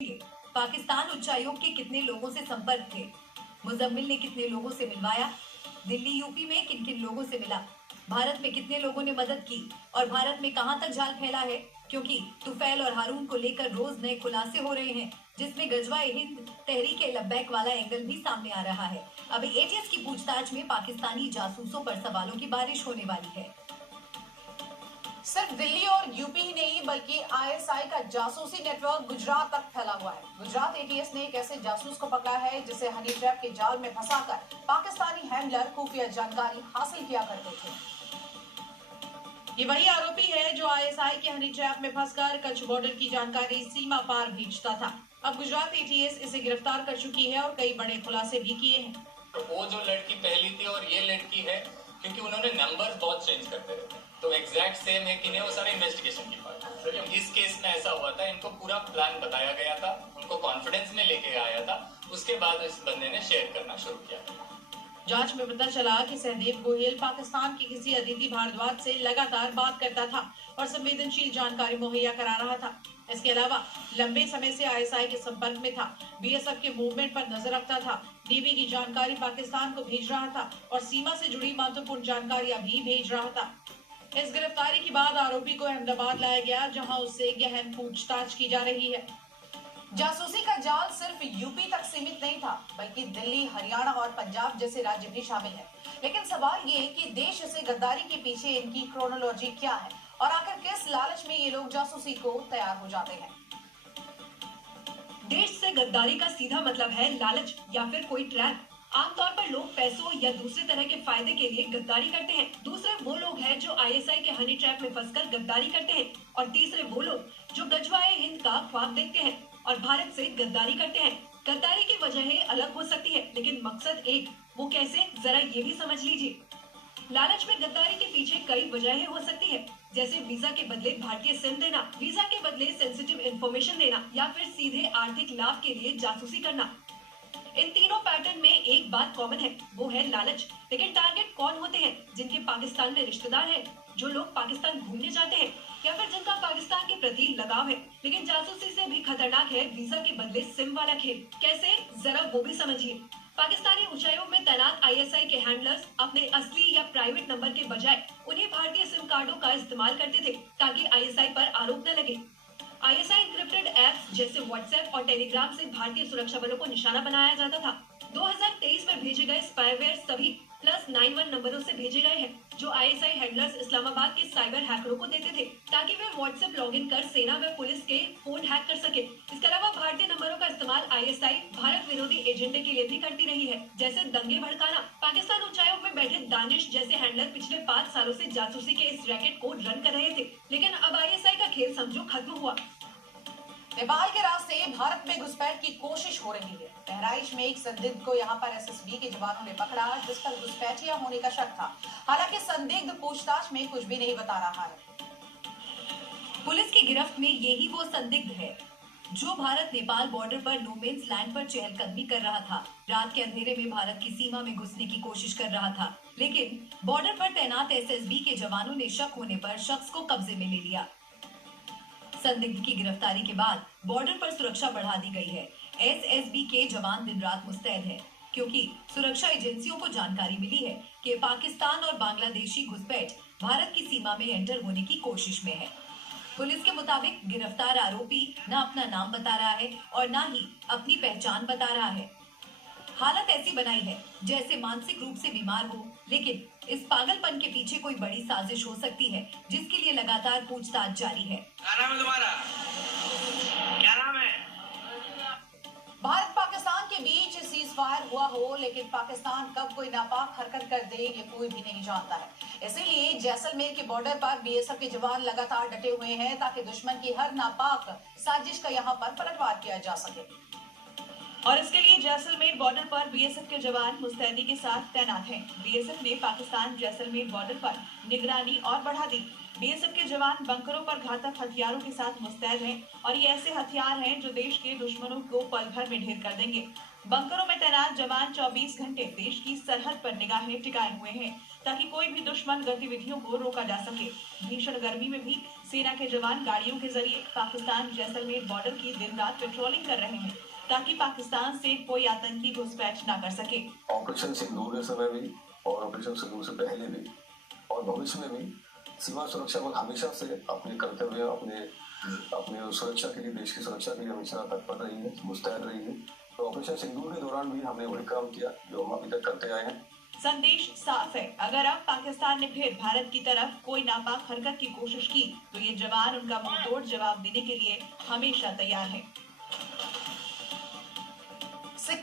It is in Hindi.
पाकिस्तान उच्चायोग के कितने लोगों से संपर्क थे? मुजम्मिल ने कितने लोगों से मिलवाया? दिल्ली यूपी में किन किन लोगों से मिला? भारत में कितने लोगों ने मदद की और भारत में कहां तक जाल फैला है? क्योंकि तुफैल और हारून को लेकर रोज नए खुलासे हो रहे हैं, जिसमें गजवाए हिंद तहरीक लब्बैक वाला एंगल भी सामने आ रहा है। अभी एटीएस की पूछताछ में पाकिस्तानी जासूसों पर सवालों की बारिश होने वाली है। सिर्फ दिल्ली और यूपी ही नहीं बल्कि आईएसआई का जासूसी नेटवर्क गुजरात तक फैला हुआ है। गुजरात एटीएस ने एक ऐसे जासूस को पकड़ा है जिसे हनी ट्रैप के जाल में फंसाकर पाकिस्तानी हैंडलर खुफिया जानकारी हासिल किया करते थे। ये वही आरोपी है जो आईएसआई के हनी ट्रैप में फंसकर कच्छ बॉर्डर की जानकारी सीमा पार भेजता था। अब गुजरात एटीएस इसे गिरफ्तार कर चुकी है और कई बड़े खुलासे भी किए हैं। वो जो लड़की पहली थी और ये लड़की है, क्योंकि उन्होंने नंबर बहुत चेंज करते रहते हैं, तो एग्जैक्ट सेम है कि नहीं वो सारे इन्वेस्टिगेशन की पार्ट है। इस केस में ऐसा हुआ था, इनको पूरा प्लान बताया गया था, उनको कॉन्फिडेंस में लेके आया था, उसके बाद इस बंदे ने शेयर करना शुरू किया। जांच में पता चला कि सहदेव गोयल पाकिस्तान की किसी अदिति भारद्वाज से लगातार बात करता था और संवेदनशील जानकारी मुहैया करा रहा था। इसके अलावा लंबे समय से आईएसआई के संपर्क में था, बीएसएफ के मूवमेंट पर नजर रखता था, नेवी की जानकारी पाकिस्तान को भेज रहा था और सीमा से जुड़ी महत्वपूर्ण जानकारियां भी भेज रहा था। इस गिरफ्तारी के बाद आरोपी को अहमदाबाद लाया गया, जहां उससे गहन पूछताछ की जा रही है। जासूसी का जाल सिर्फ यूपी तक सीमित नहीं था, बल्कि दिल्ली, हरियाणा और पंजाब जैसे राज्य भी शामिल है। लेकिन सवाल ये कि देश से गद्दारी के पीछे इनकी क्रोनोलॉजी क्या है और आखिर किस लालच में ये लोग जासूसी को तैयार हो जाते हैं। देश से गद्दारी का सीधा मतलब है लालच या फिर कोई ट्रैप। आमतौर पर लोग पैसों या दूसरे तरह के फायदे के लिए गद्दारी करते हैं। दूसरे वो लोग हैं जो आईएसआई के हनी ट्रैप में फंसकर गद्दारी करते हैं और तीसरे वो लोग जो गजवाए हिंद का ख्वाब देखते हैं और भारत से गद्दारी करते हैं। गद्दारी की वजहें अलग हो सकती है, लेकिन मकसद एक। वो कैसे, जरा ये भी समझ लीजिए। लालच में गद्दारी के पीछे कई वजहें हो सकती है, जैसे वीजा के बदले भारतीय सिम देना, वीजा के बदले सेंसिटिव इंफॉर्मेशन देना या फिर सीधे आर्थिक लाभ के लिए जासूसी करना। इन तीनों पैटर्न में एक बात कॉमन है, वो है लालच। लेकिन टारगेट कौन होते हैं? जिनके पाकिस्तान में रिश्तेदार हैं, जो लोग पाकिस्तान घूमने जाते हैं या फिर जिनका पाकिस्तान के प्रति लगाव है। लेकिन जासूसी से भी खतरनाक है वीजा के बदले सिम वाला खेल। कैसे, जरा वो भी समझिए। पाकिस्तानी उच्चायोग में तैनात आईएसआई के हैंडलर्स अपने असली या प्राइवेट नंबर के बजाय उन्हीं भारतीय सिम कार्डों का इस्तेमाल करते थे ताकि आईएसआई पर आरोप न लगे। आईएसआई इंक्रिप्टेड ऐप्स जैसे व्हाट्सएप और टेलीग्राम से भारतीय सुरक्षा बलों को निशाना बनाया जाता था। 2023 में भेजे गए स्पाईवेयर सभी +91 नंबरों से भेजे गए हैं, जो आईएसआई हैंडलर्स इस्लामाबाद के साइबर हैकरों को देते थे ताकि वे व्हाट्सएप लॉगिन कर सेना व पुलिस के फोन हैक कर सके। इसके अलावा भारतीय नंबरों का इस्तेमाल आईएसआई भारत विरोधी एजेंडे के लिए भी करती रही है, जैसे दंगे भड़काना। पाकिस्तान उच्चायोग में बैठे दानिश जैसे हैंडलर पिछले 5 सालों से जासूसी के इस रैकेट को रन कर रहे थे, लेकिन अब आईएसआई का खेल समझो खत्म हुआ। नेपाल के रास्ते भारत में घुसपैठ की कोशिश हो रही है। बहराइच में एक संदिग्ध को यहां पर एसएसबी के जवानों ने पकड़ा, जिस पर घुसपैठिया होने का शक था। हालांकि संदिग्ध पूछताछ में कुछ भी नहीं बता रहा है। पुलिस की गिरफ्त में यही वो संदिग्ध है जो भारत नेपाल बॉर्डर पर नो मेंस लैंड पर चहलकदमी कर रहा था। रात के अंधेरे में भारत की सीमा में घुसने की कोशिश कर रहा था, लेकिन बॉर्डर पर तैनात एसएसबी के जवानों ने शक होने पर शख्स को कब्जे में ले लिया। संदिग्ध की गिरफ्तारी के बाद बॉर्डर पर सुरक्षा बढ़ा दी गई है। एसएसबी के जवान दिन रात मुस्तैद हैं, क्योंकि सुरक्षा एजेंसियों को जानकारी मिली है कि पाकिस्तान और बांग्लादेशी घुसपैठ भारत की सीमा में एंटर होने की कोशिश में है। पुलिस के मुताबिक गिरफ्तार आरोपी न अपना नाम बता रहा है और न ही अपनी पहचान बता रहा है। हालत ऐसी बनाई है जैसे मानसिक रूप से बीमार हो, लेकिन इस पागलपन के पीछे कोई बड़ी साजिश हो सकती है, जिसके लिए लगातार पूछताछ जारी है। क्या नाम है तुम्हारा? क्या नाम है? भारत पाकिस्तान के बीच सीज फायर हुआ हो, लेकिन पाकिस्तान कब कोई नापाक हरकत कर दे ये कोई भी नहीं जानता है। इसीलिए जैसलमेर के बॉर्डर पर बीएसएफ के जवान लगातार डटे हुए हैं ताकि दुश्मन की हर नापाक साजिश का यहाँ पर पलटवार किया जा सके। और इसके लिए जैसलमेर बॉर्डर पर बीएसएफ के जवान मुस्तैदी के साथ तैनात हैं। बीएसएफ ने पाकिस्तान जैसलमेर बॉर्डर पर निगरानी और बढ़ा दी। बीएसएफ के जवान बंकरों पर घातक हथियारों के साथ मुस्तैद हैं और ये ऐसे हथियार हैं जो देश के दुश्मनों को पल भर में ढेर कर देंगे। बंकरों में तैनात जवान 24 घंटे देश की सरहद पर निगाहें टिकाए हुए हैं ताकि कोई भी दुश्मन गतिविधियों को रोका जा सके। भीषण गर्मी में भी सेना के जवान गाड़ियों के जरिए पाकिस्तान जैसलमेर बॉर्डर की दिन रात पेट्रोलिंग कर रहे हैं ताकि पाकिस्तान से कोई आतंकी घुसपैठ न कर सके। ऑपरेशन सिंदूर के समय भी और ऑपरेशन सिंदूर से पहले भी और भविष्य में भी सीमा सुरक्षा बल हमेशा से अपने कर्तव्य अपने सुरक्षा के लिए, देश की सुरक्षा के लिए हमेशा तत्पर रही है, मुस्तैद रही है। तो ऑपरेशन सिंदूर के दौरान भी हमने वही काम किया जो हम अभी तक करते आए हैं। संदेश साफ है, अगर अब पाकिस्तान ने फिर भारत की तरफ कोई नापाक हरकत की कोशिश की तो ये जवान उनका मुंह तोड़ जवाब देने के लिए हमेशा तैयार हैं।